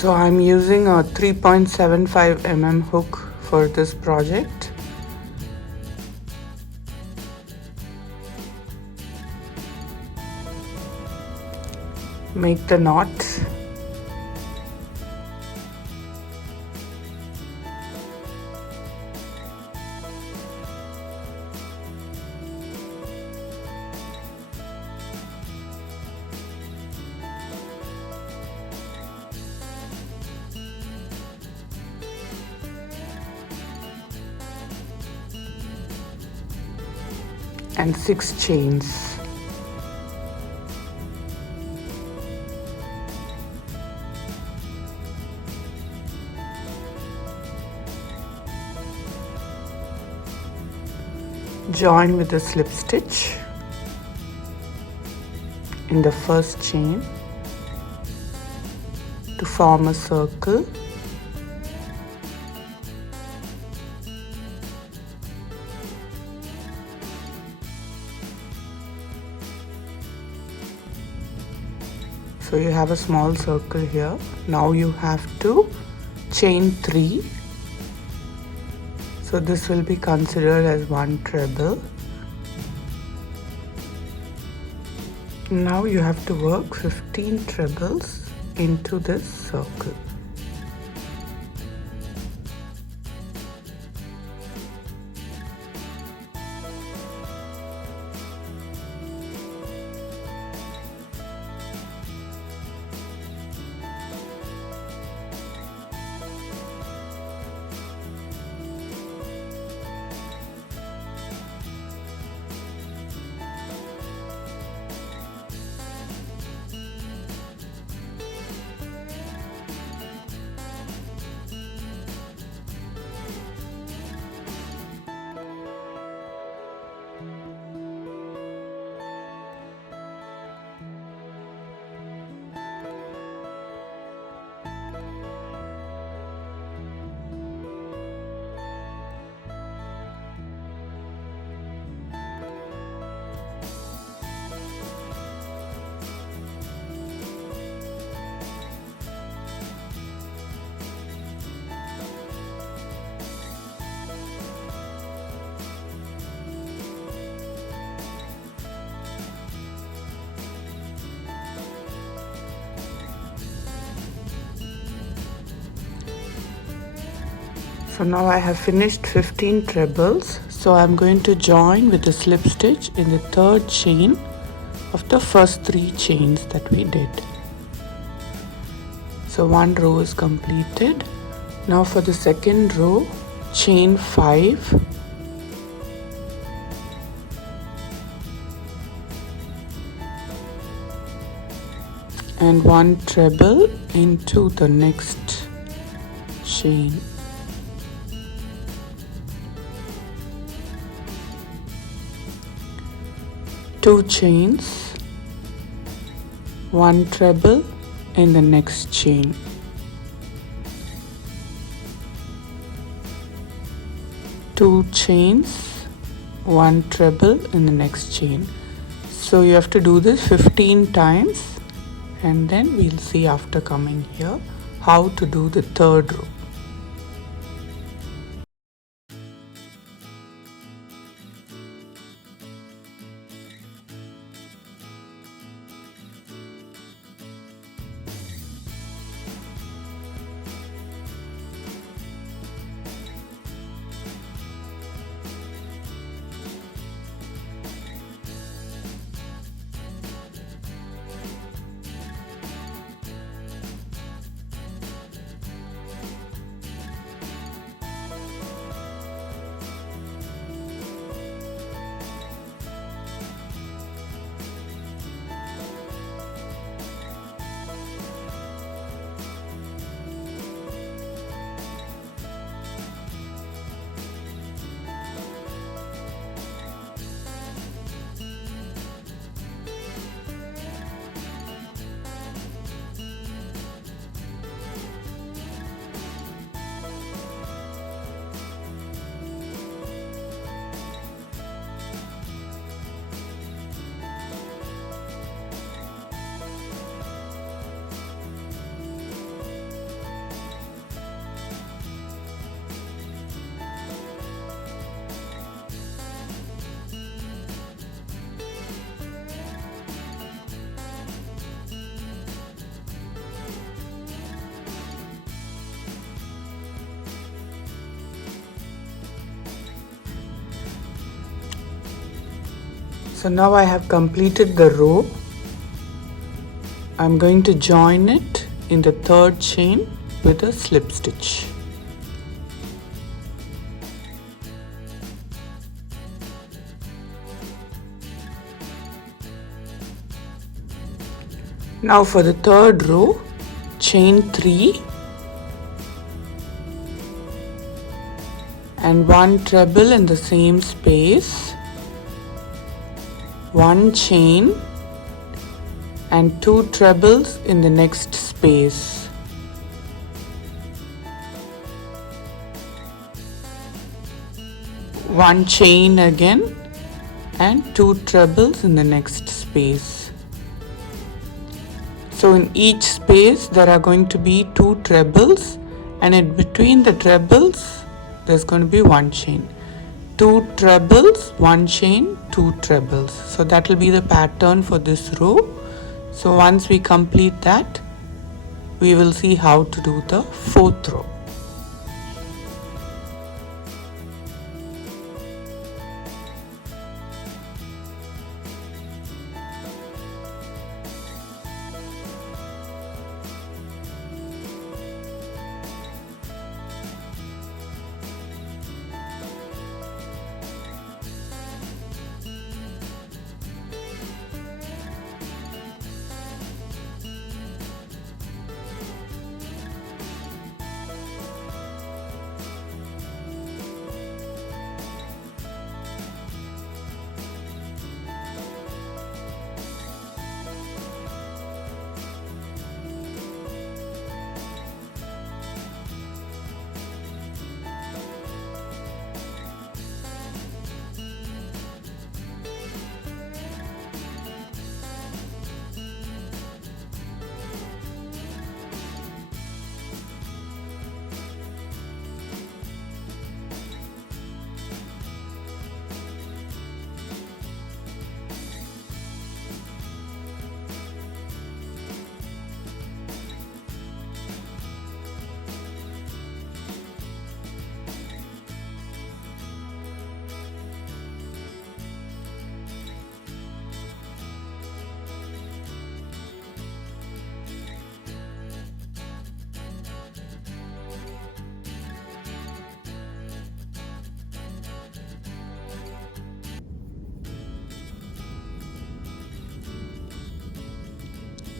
So I'm using a 3.75 mm hook for this project. Make the knot. And 6 chains. Join with a slip stitch in the first chain to form a circle. So you have a small circle here. Now you have to chain 3. So this will be considered as one treble. Now you have to work 15 trebles into this circle. So now I have finished 15 trebles. So I'm going to join with a slip stitch in the third chain of the first 3 chains that we did. So one row is completed. Now for the second row, chain 5. And 1 treble into the next chain. Two chains, 1 treble in the next chain. Two chains, 1 treble in the next chain. So you have to do this 15 times, and then we'll see after coming here how to do the third row. So now I have completed the row. I'm going to join it in the third chain with a slip stitch. Now for the third row, chain 3 and 1 treble in the same space, 1 chain and 2 trebles in the next space. One chain again and 2 trebles in the next space. So in each space there are going to be 2 trebles, and in between the trebles there's going to be 1 chain. 2 trebles, 1 chain, 2 trebles. So that will be the pattern for this row. So once we complete that, we will see how to do the fourth row.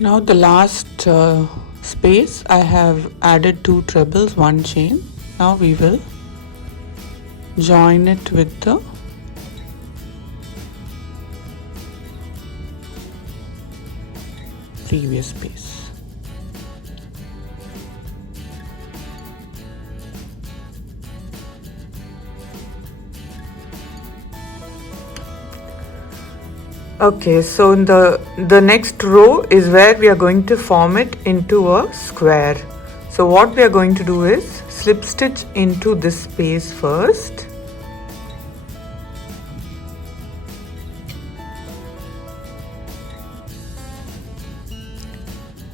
Now the last space I have added 2 trebles, 1 chain. Now we will join it with the previous space. Okay, so in the next row is where we are going to form it into a square. So what we are going to do is slip stitch into this space first.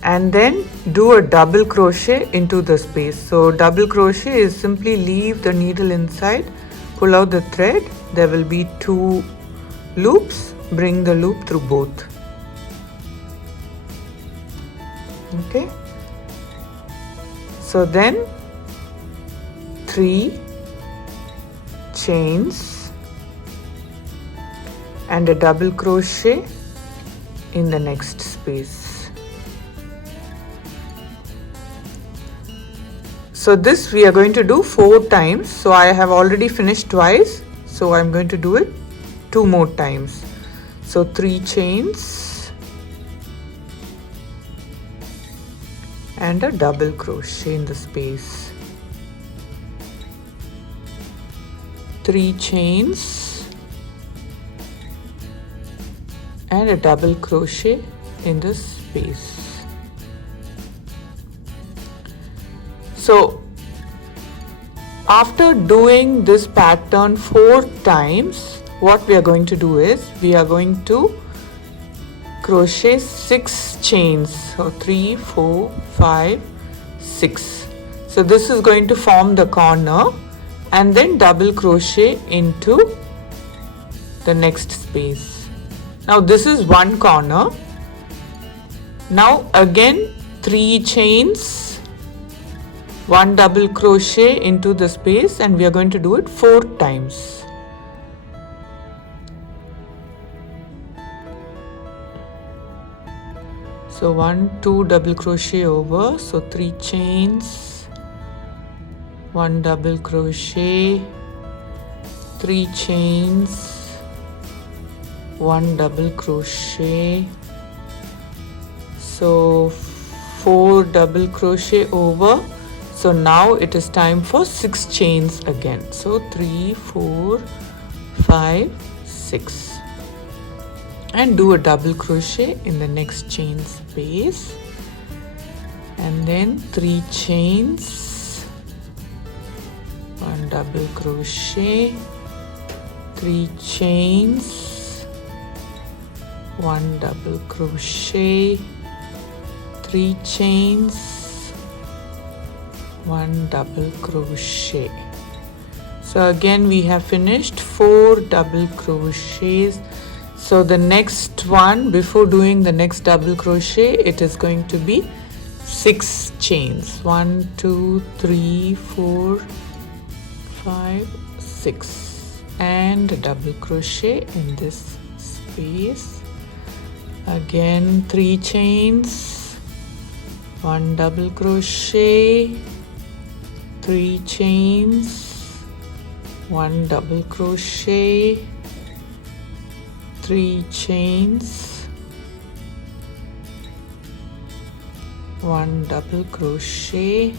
And then do a double crochet into the space. So double crochet is simply leave the needle inside, pull out the thread, there will be 2 loops, bring the loop through both. Okay, so then 3 chains and a double crochet in the next space. So this we are going to do 4 times. So I have already finished twice, so I'm going to do it 2 more times. So 3 chains and a double crochet in the space. 3 chains and a double crochet in the space. So after doing this pattern 4 times, what we are going to do is we are going to crochet 6 chains. So 3, 4, 5, 6. So this is going to form the corner, and then double crochet into the next space. Now this is one corner. Now again 3 chains, 1 double crochet into the space, and we are going to do it 4 times. So 1, 2 double crochet over, so 3 chains, 1 double crochet, 3 chains, 1 double crochet, so 4 double crochet over. So now it is time for 6 chains again. So 3, 4, 5, 6. And do a double crochet in the next chain space, and then 3 chains, 1 double crochet, 3 chains, 1 double crochet, 3 chains, 1 double crochet. So again we have finished 4 double crochets. So the next one, before doing the next double crochet, it is going to be 6 chains. 1, 2, 3, 4, 5, 6, and a double crochet in this space. Again 3 chains, 1 double crochet, 3 chains, 1 double crochet, 3 chains, 1 double crochet,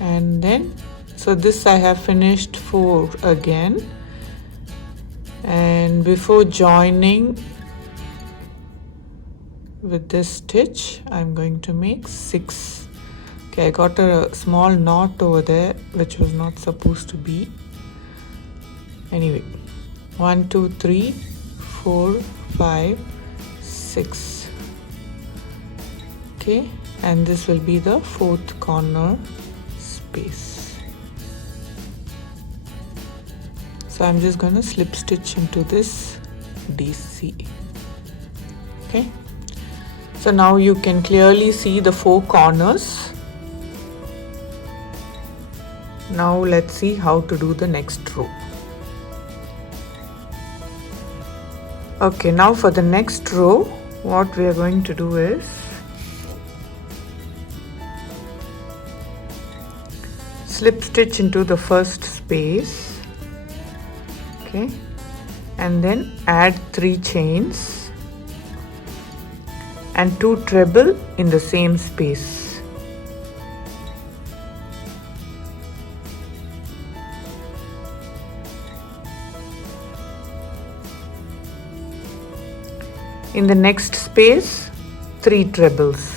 and then so this I have finished 4 again. And before joining with this stitch, I'm going to make 6. Okay, I got a small knot over there which was not supposed to be. Anyway, 1, 2, 3, 4, 5, 6. Okay, and this will be the 4th corner space. So I'm just going to slip stitch into this DC. Okay, so now you can clearly see the 4 corners. Now let's see how to do the next row. Okay, now for the next row, what we are going to do is slip stitch into the first space, okay, and then add 3 chains and 2 treble in the same space. In the next space, 3 trebles.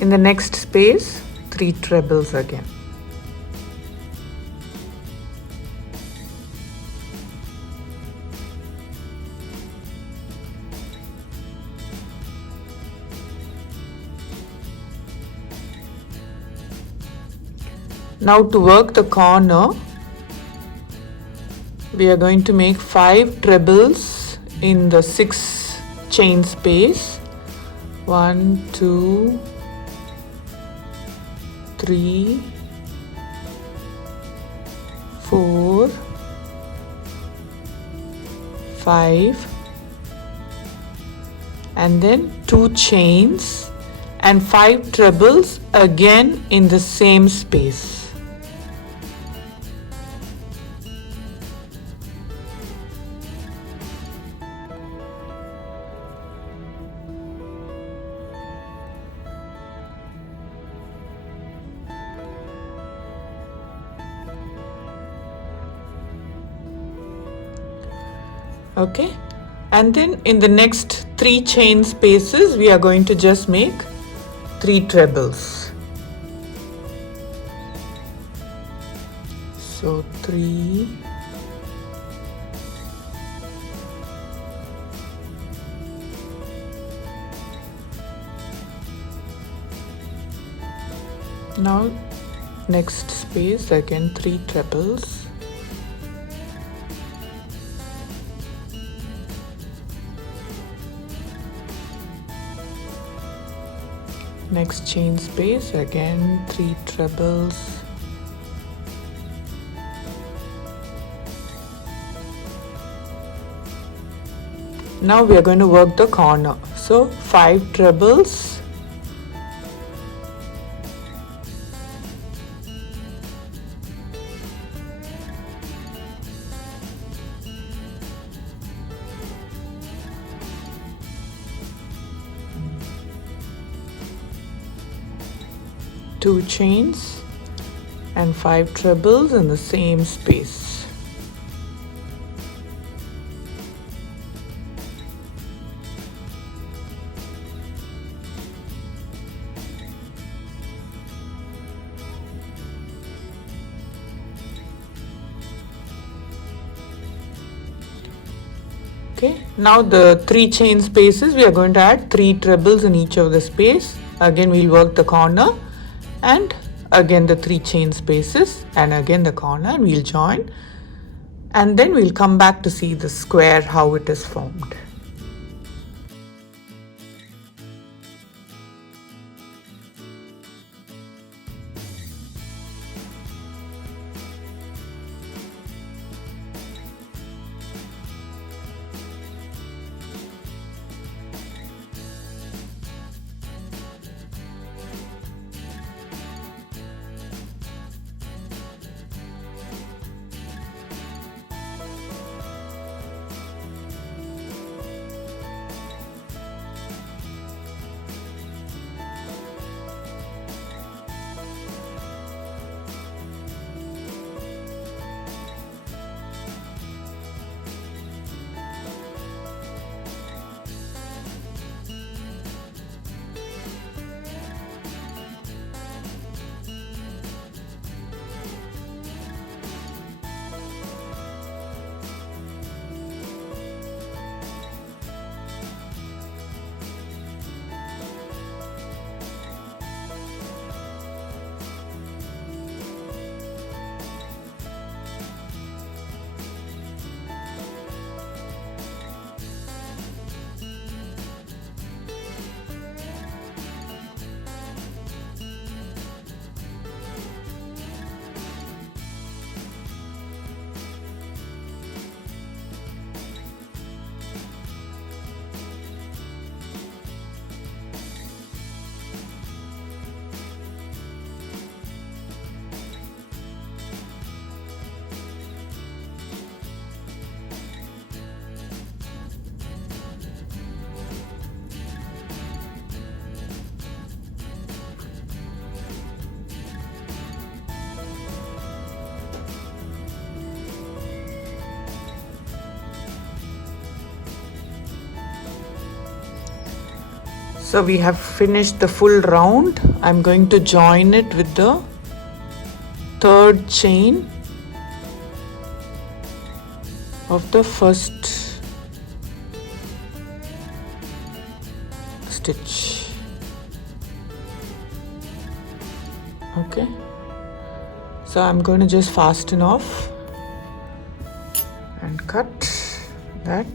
In the next space, 3 trebles again. Now to work the corner, we are going to make 5 trebles in the 6 chain space. 1, 2, 3, 4, 5, and then 2 chains and 5 trebles again in the same space. Okay, and then in the next 3 chain spaces we are going to just make 3 trebles. So 3, Now next space, again 3 trebles. Next chain space, again 3 trebles. Now we are going to work the corner. So 5 trebles, two chains and 5 trebles in the same space. Okay, now the 3 chain spaces, we are going to add 3 trebles in each of the space. Again we'll work the corner and again the 3 chain spaces and again the corner, and we'll join, and then we'll come back to see the square, how it is formed. So we have finished the full round. I'm going to join it with the 3rd chain of the first stitch. Okay, so I'm going to just fasten off and cut that.